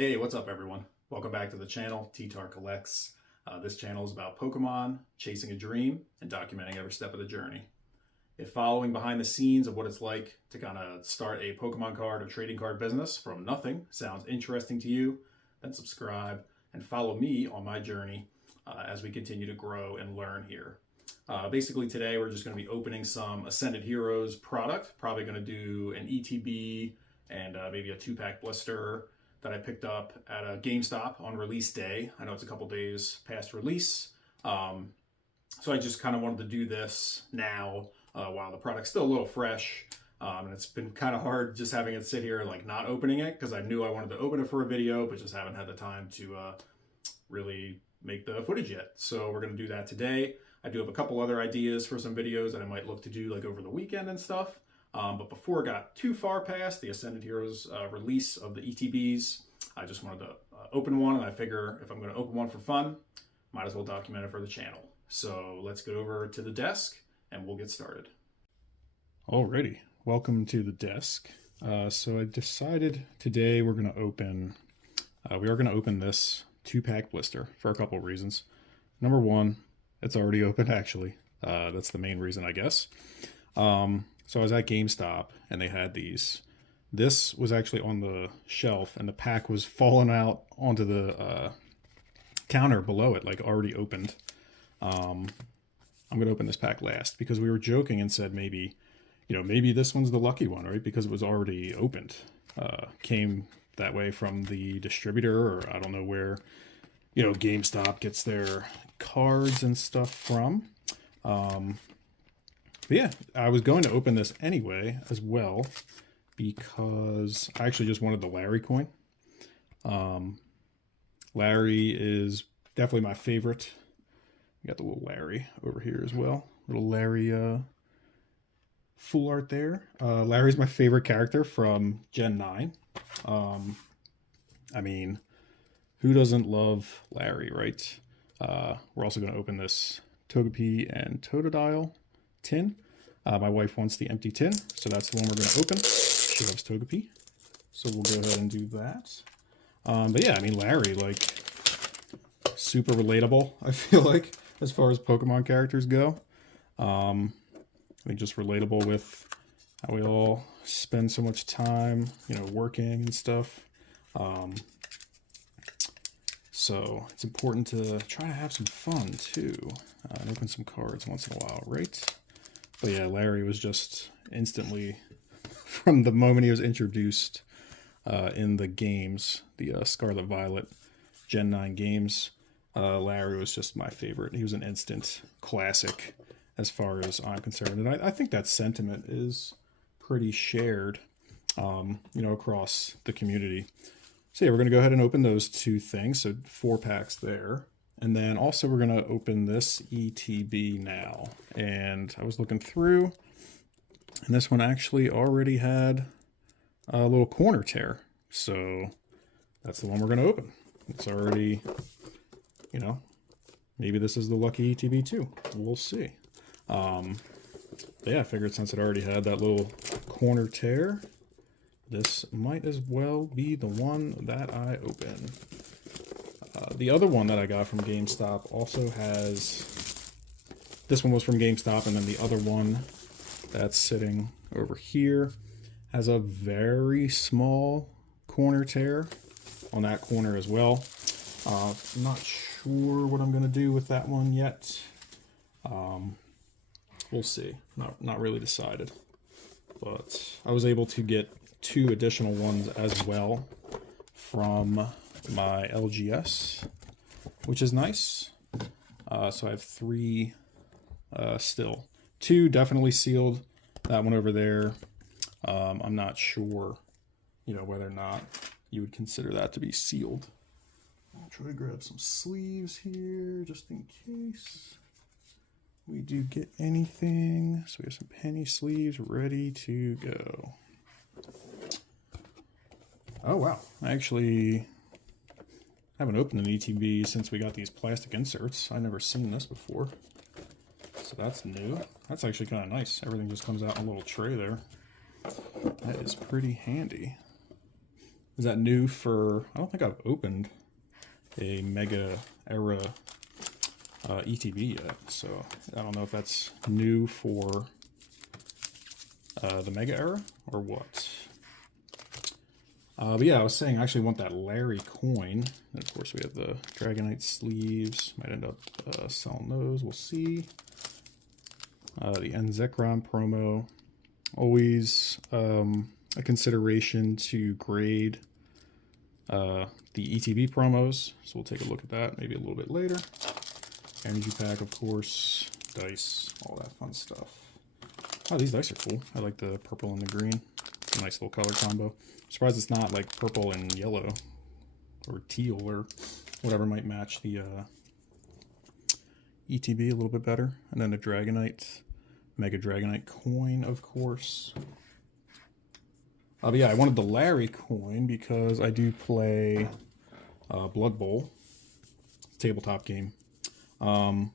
Hey, what's up everyone? Welcome back to the channel, T-Tar Collects. This channel is about Pokemon, chasing a dream, and documenting every step of the journey. If following behind the scenes of what it's like to kind of start a Pokemon card or trading card business from nothing sounds interesting to you, then subscribe and follow me on my journey as we continue to grow and learn here. Basically today we're just going to be opening some Ascended Heroes product, probably going to do an ETB and maybe a 2-pack blister that I picked up at a GameStop on release day. I know it's a couple days past release. So I just kind of wanted to do this now while the product's still a little fresh. And it's been kind of hard just having it sit here like not opening it because I knew I wanted to open it for a video, but just haven't had the time to really make the footage yet. So we're gonna do that today. I do have a couple other ideas for some videos that I might look to do like over the weekend and stuff. But before it got too far past the Ascended Heroes release of the ETBs, I just wanted to open one, and I figure if I'm going to open one for fun, might as well document it for the channel. So let's go over to the desk and we'll get started. Alrighty, welcome to the desk. So I decided today we are going to open this 2-pack blister for a couple of reasons. Number one, it's already open actually. That's the main reason, I guess. So I was at GameStop and they had these. This was actually on the shelf and the pack was falling out onto the counter below it, like already opened. I'm going to open this pack last because we were joking and said maybe this one's the lucky one, right? Because it was already opened. Came that way from the distributor, or I don't know where, GameStop gets their cards and stuff from. But yeah, I was going to open this anyway as well because I actually just wanted the Larry coin. Larry is definitely my favorite. You got the little Larry over here as well. Little Larry full art there. Larry's my favorite character from Gen 9. I mean, who doesn't love Larry, right? We're also going to open this Togepi and Totodile tin. My wife wants the empty tin, so that's the one we're going to open. She loves Togepi, so we'll go ahead and do that. But yeah, I mean, Larry, like, super relatable, I feel like, as far as Pokemon characters go. I think just relatable with how we all spend so much time, working and stuff. So it's important to try to have some fun, too, and open some cards once in a while, right? But yeah, Larry was just instantly, from the moment he was introduced in the games, the Scarlet Violet Gen 9 games, Larry was just my favorite. He was an instant classic as far as I'm concerned. And I think that sentiment is pretty shared, across the community. So yeah, we're going to go ahead and open those two things. So 4 packs there. And then also we're going to open this ETB now. And I was looking through, and this one actually already had a little corner tear. So that's the one we're going to open. It's already, maybe this is the lucky ETB too. We'll see. But yeah, I figured since it already had that little corner tear, this might as well be the one that I open. The other one that I got from GameStop also has, this one was from GameStop, and then the other one that's sitting over here has a very small corner tear on that corner as well. I'm not sure what I'm going to do with that one yet. We'll see. Not really decided. But I was able to get 2 additional ones as well from my LGS, which is nice. So I have 3 still. 2 definitely sealed. That one over there, I'm not sure, whether or not you would consider that to be sealed. I'll try to grab some sleeves here just in case we do get anything. So we have some penny sleeves ready to go. Oh wow, I actually haven't opened an ETB since we got these plastic inserts. I've never seen this before. So that's new. That's actually kind of nice. Everything just comes out in a little tray there. That is pretty handy. Is that new for... I don't think I've opened a Mega Era ETB yet, so I don't know if that's new for the Mega Era or what. But yeah, I was saying I actually want that Larry coin. And of course we have the Dragonite sleeves. Might end up selling those, we'll see. The Enzekron promo. Always a consideration to grade the ETB promos. So we'll take a look at that maybe a little bit later. Energy pack, of course. Dice, all that fun stuff. Oh, these dice are cool. I like the purple and the green. It's a nice little color combo. I'm surprised it's not like purple and yellow or teal or whatever might match the ETB a little bit better. And then a Dragonite, Mega Dragonite coin, of course. But yeah, I wanted the Larry coin because I do play Blood Bowl, tabletop game. And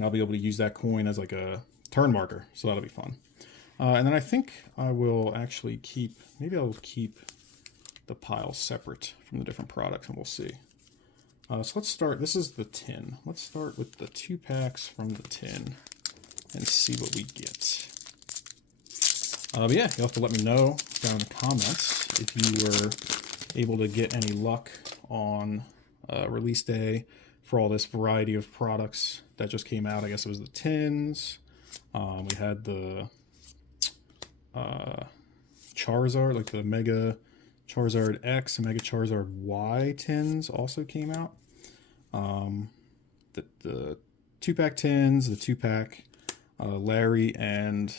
I'll be able to use that coin as like a turn marker, so that'll be fun. And then I think I will actually keep, maybe I'll keep the pile separate from the different products, and we'll see. So let's start, this is the tin. Let's start with the 2 packs from the tin and see what we get. But yeah, you'll have to let me know down in the comments if you were able to get any luck on release day for all this variety of products that just came out. I guess it was the tins. We had the Charizard, like the Mega Charizard X and Mega Charizard Y tins also came out. The 2-pack tins, the 2-pack Larry and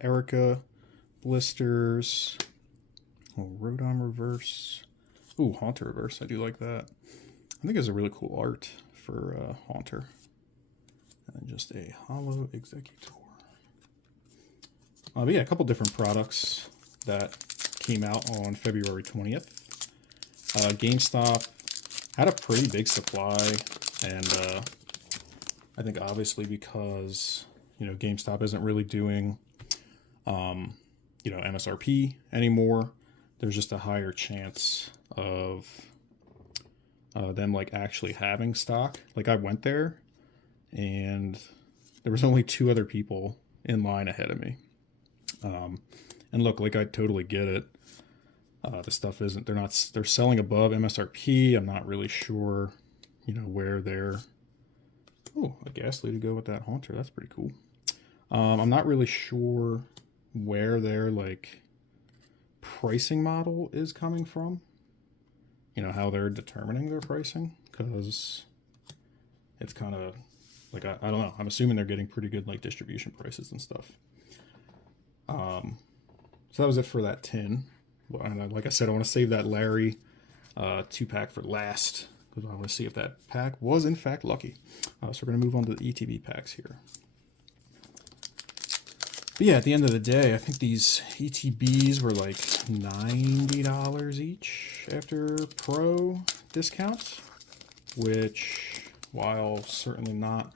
Erica blisters. Oh, Rodon reverse. Ooh, Haunter reverse. I do like that. I think it's a really cool art for Haunter. And just a Hollow Executor. But yeah, a couple different products that came out on February 20th. GameStop had a pretty big supply, and I think obviously because, you know, GameStop isn't really doing, you know, MSRP anymore, there's just a higher chance of them like actually having stock. Like I went there and there was only 2 other people in line ahead of me. And look, like I totally get it. The stuff isn't, they're selling above MSRP. I'm not really sure, you know, where they're, oh, a Ghastly to go with that Haunter. That's pretty cool. I'm not really sure where their like pricing model is coming from. You know, how they're determining their pricing, because it's kind of like, I don't know. I'm assuming they're getting pretty good like distribution prices and stuff. So that was it for that tin. And like I said, I want to save that Larry 2-pack for last, because I want to see if that pack was in fact lucky. So we're going to move on to the ETB packs here. But yeah, at the end of the day, I think these ETBs were like $90 each after pro discounts, which, while certainly not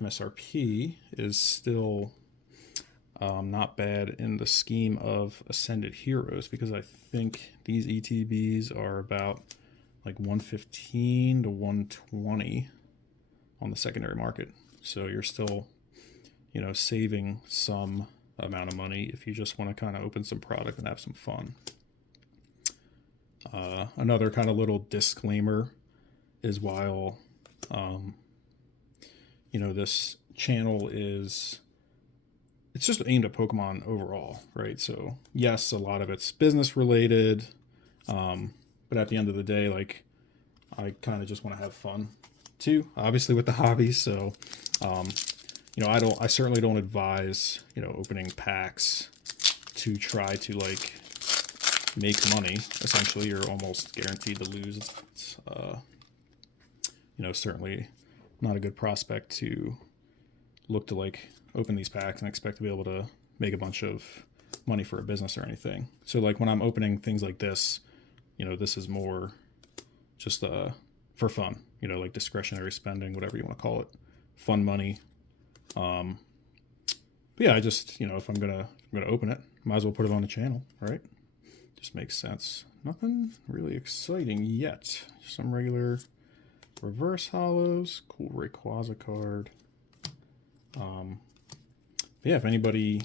MSRP, is still not bad in the scheme of Ascended Heroes, because I think these ETBs are about like 115 to 120 on the secondary market. So you're still, you know, saving some amount of money if you just want to kind of open some product and have some fun. Another kind of little disclaimer is, while you know, this channel is, it's just aimed at Pokemon overall, right? So yes, a lot of it's business related, but at the end of the day, like, I kind of just want to have fun too, obviously, with the hobby. So you know, I certainly don't advise, you know, opening packs to try to like make money. Essentially, you're almost guaranteed to lose. It's you know, certainly not a good prospect to look to like open these packs and expect to be able to make a bunch of money for a business or anything. So like when I'm opening things like this, you know, this is more just for fun, you know, like discretionary spending, whatever you want to call it, fun money. But yeah, I just, you know, if I'm gonna open it, might as well put it on the channel, right? Just makes sense. Nothing really exciting yet. Some regular reverse hollows. Cool Rayquaza card. Yeah, if anybody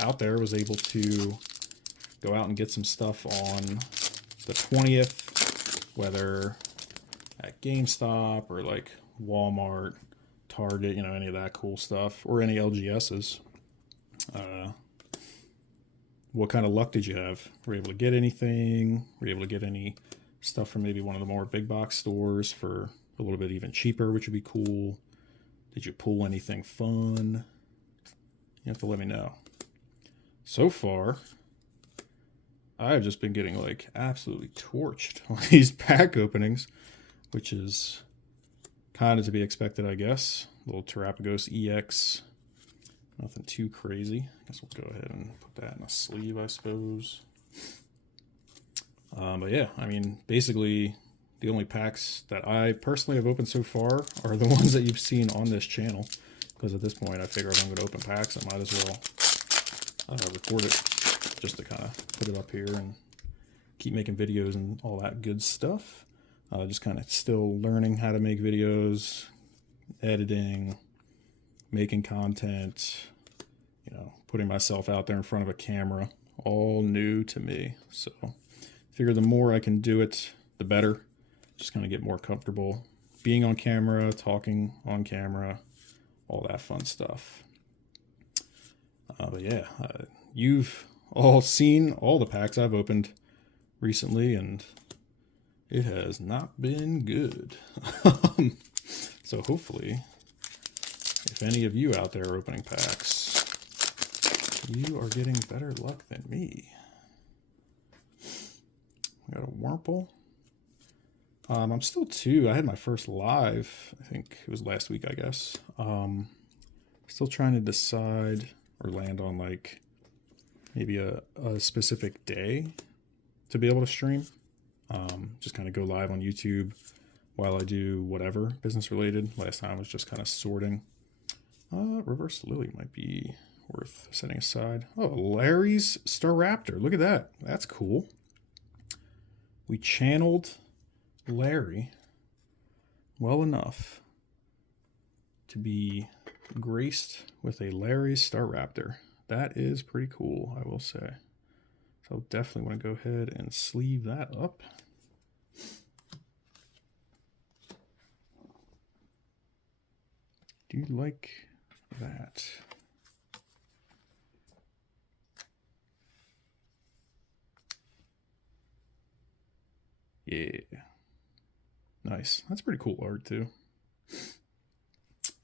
out there was able to go out and get some stuff on the 20th, whether at GameStop or like Walmart, Target, you know, any of that cool stuff, or any LGSs, what kind of luck did you have? Were you able to get anything? Were you able to get any stuff from maybe one of the more big box stores for a little bit even cheaper, which would be cool? Did you pull anything fun? You have to let me know. So far, I've just been getting like absolutely torched on these pack openings, which is kind of to be expected, I guess. Little Terrapagos EX. Nothing too crazy. I guess we'll go ahead and put that in a sleeve, I suppose. But yeah, I mean, basically, the only packs that I personally have opened so far are the ones that you've seen on this channel. Because at this point, I figure if I'm going to open packs, I might as well record it just to kind of put it up here and keep making videos and all that good stuff. Just kind of still learning how to make videos, editing, making content, you know, putting myself out there in front of a camera, all new to me. So I figure the more I can do it, the better. Just kind of get more comfortable being on camera, talking on camera, all that fun stuff. But yeah, you've all seen all the packs I've opened recently, and it has not been good. So hopefully, if any of you out there are opening packs, you are getting better luck than me. We got a Wurmple. I'm still 2. I had my first live, I think it was last week, I guess. Still trying to decide or land on like maybe a specific day to be able to stream. Just kind of go live on YouTube while I do whatever business related. Last time I was just kind of sorting. Reverse Lily might be worth setting aside. Oh, Larry's Staraptor. Look at that. That's cool. We channeled Larry well enough to be graced with a Larry's Staraptor. That is pretty cool, I will say. So I'll definitely want to go ahead and sleeve that up. Do you like that? Yeah. Nice. That's pretty cool art too.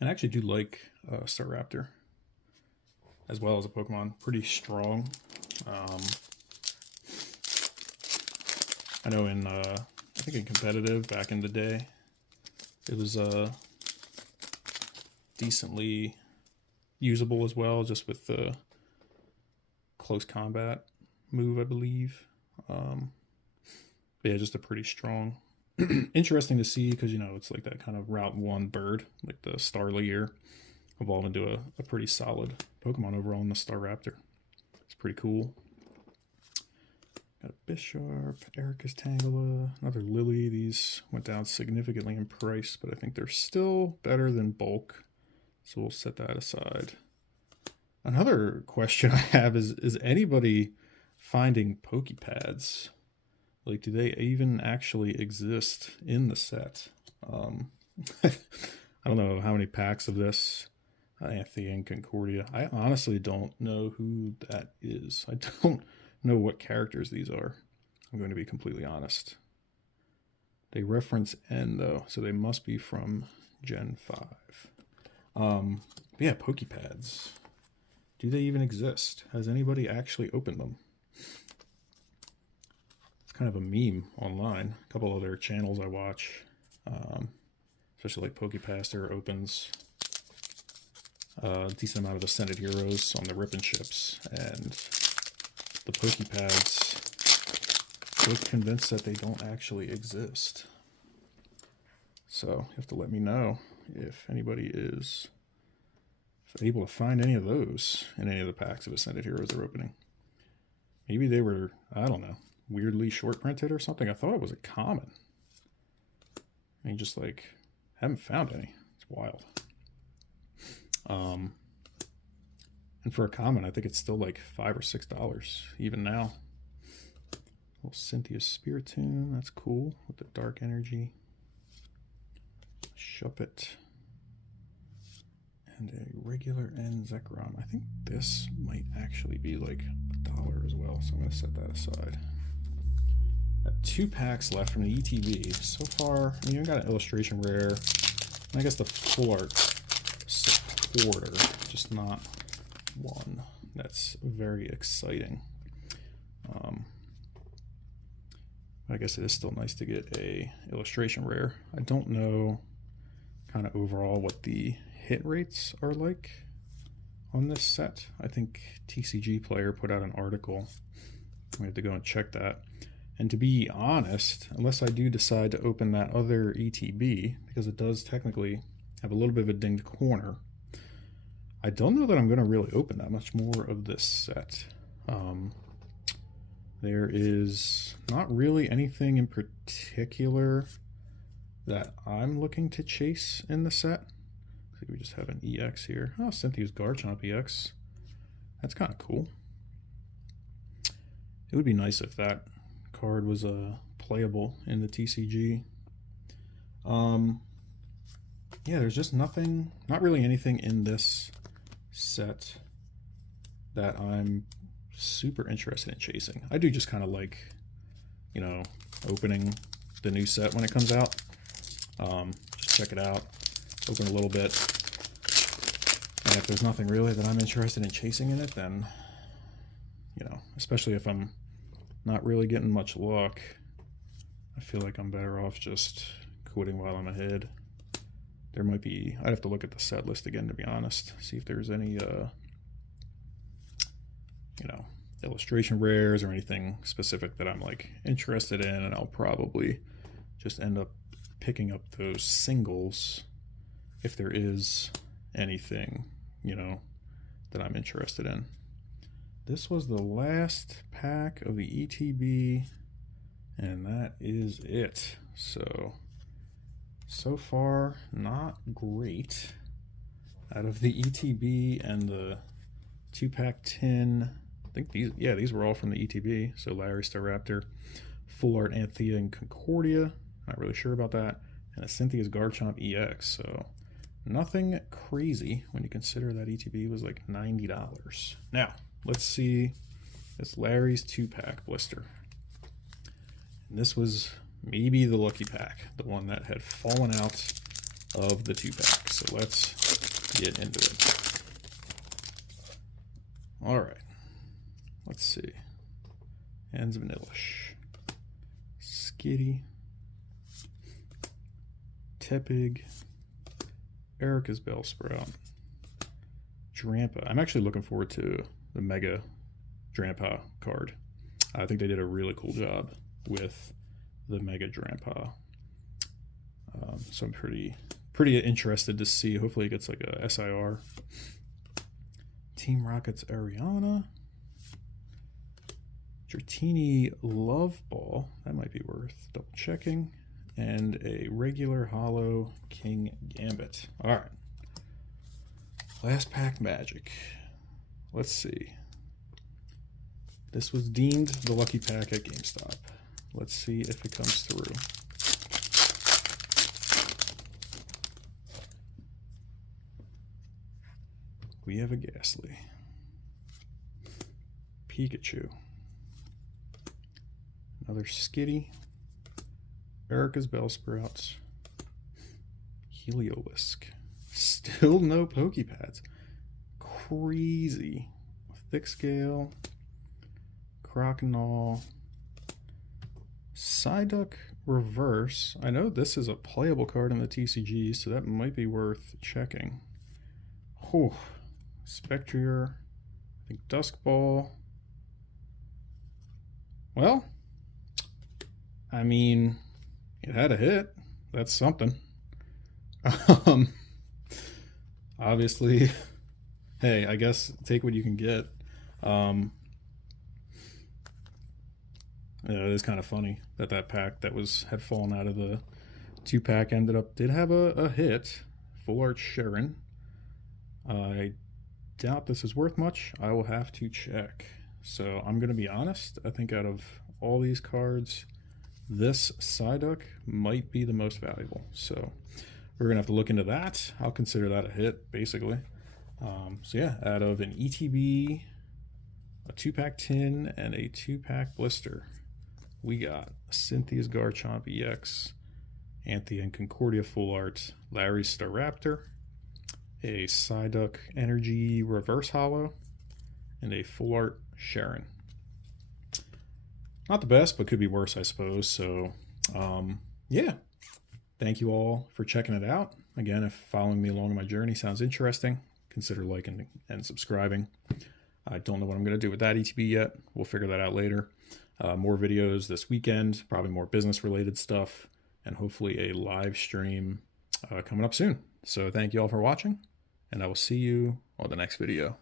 And I actually do like Staraptor as well as a Pokemon. Pretty strong. I know in I think in competitive back in the day, it was decently usable as well, just with the close combat move, I believe. But yeah, just a pretty strong. Interesting to see because, you know, it's like that kind of Route 1 bird, like the Starlier, evolved into a pretty solid Pokemon overall in the Staraptor. It's pretty cool. Got Bisharp, Erika's Tangela, another Lily. These went down significantly in price, but I think they're still better than bulk. So we'll set that aside. Another question I have is anybody finding Pokepads? Like, do they even actually exist in the set? I don't know how many packs of this. Anthony and Concordia. I honestly don't know who that is. I don't know what characters these are. I'm going to be completely honest. They reference N, though, so they must be from Gen 5. Yeah, Pokepads. Do they even exist? Has anybody actually opened them? Kind of a meme online. A couple other channels I watch, especially like Pokepaster opens a decent amount of Ascended Heroes on the Rippin' ships, and the Pokepads look convinced that they don't actually exist. So you have to let me know if anybody is able to find any of those in any of the packs of Ascended Heroes they're opening. Maybe they were, I don't know. weirdly short printed or something. I thought it was a common. I mean, just like, haven't found any. It's wild. And for a common, I think it's still like $5 or $6 even now. Little Cynthia Spiritomb, that's cool with the dark energy. Shuppet. And a regular N Zekrom. I think this might actually be like $1 as well, so I'm going to set that aside. Got 2 packs left from the ETB. So far, I mean, I got an illustration rare, and I guess the full art supporter, just not one. That's very exciting. I guess it is still nice to get a illustration rare. I don't know kind of overall what the hit rates are like on this set. I think TCG Player put out an article. We have to go and check that. And to be honest, unless I do decide to open that other ETB, because it does technically have a little bit of a dinged corner, I don't know that I'm going to really open that much more of this set. There is not really anything in particular that I'm looking to chase in the set. We just have an EX here. Oh, Cynthia's Garchomp EX. That's kind of cool. It would be nice if that card was playable in the TCG. Yeah, there's just nothing, not really anything in this set that I'm super interested in chasing. I do just kind of like, you know, opening the new set when it comes out. Just check it out, open a little bit, and if there's nothing really that I'm interested in chasing in it, then, you know, especially if I'm not really getting much luck, I feel like I'm better off just quitting while I'm ahead. There might be, I'd have to look at the set list again, to be honest, see if there's any you know, illustration rares or anything specific that I'm like interested in, and I'll probably just end up picking up those singles if there is anything, you know, that I'm interested in. This was the last pack of the ETB, and that is it. So far, not great. Out of the ETB and the 2-pack tin, I think these were all from the ETB. So Larry Staraptor, Full Art Anthea and Concordia, not really sure about that, and a Cynthia's Garchomp EX. So nothing crazy when you consider that ETB was like $90. Now, let's see this Larry's 2-pack blister. And this was maybe the lucky pack, the one that had fallen out of the 2-pack. So let's get into it. All right, let's see. Hands Vanillish, Skitty, Tepig, Erica's Bellsprout, Drampa. I'm actually looking forward to the Mega Drampa card. I think they did a really cool job with the Mega Drampa. So I'm pretty interested to see. Hopefully it gets like a SIR. Team Rocket's Ariana. Dratini Love Ball. That might be worth double checking. And a regular holo King Gambit. All right. Last pack magic. Let's see. This was deemed the lucky pack at GameStop. Let's see if it comes through. We have a Ghastly, Pikachu, another Skitty, Erica's Bellsprouts, Heliolisk. Still no Pokepads. Crazy. Thick Scale, Croconaw, Psyduck Reverse. I know this is a playable card in the TCG, so that might be worth checking. Oh, Spectrier, I think Dusk Ball. Well, I mean, it had a hit. That's something. Obviously, hey, I guess take what you can get. It is kind of funny that that pack that had fallen out of the 2-pack did have a hit. Full Art Sharon. I doubt this is worth much. I will have to check. So I'm going to be honest. I think out of all these cards, this Psyduck might be the most valuable. So we're going to have to look into that. I'll consider that a hit, basically. So yeah, out of an ETB, a 2-pack tin, and a 2-pack blister, we got Cynthia's Garchomp EX, Anthea and Concordia Full Art, Larry's Staraptor, a Psyduck Energy Reverse Holo, and a Full Art Sharon. Not the best, but could be worse, I suppose. So, yeah. Thank you all for checking it out. Again, if following me along my journey sounds interesting, consider liking and subscribing. I don't know what I'm going to do with that ETB yet. We'll figure that out later. More videos this weekend, probably more business-related stuff, and hopefully a live stream coming up soon. So thank you all for watching, and I will see you on the next video.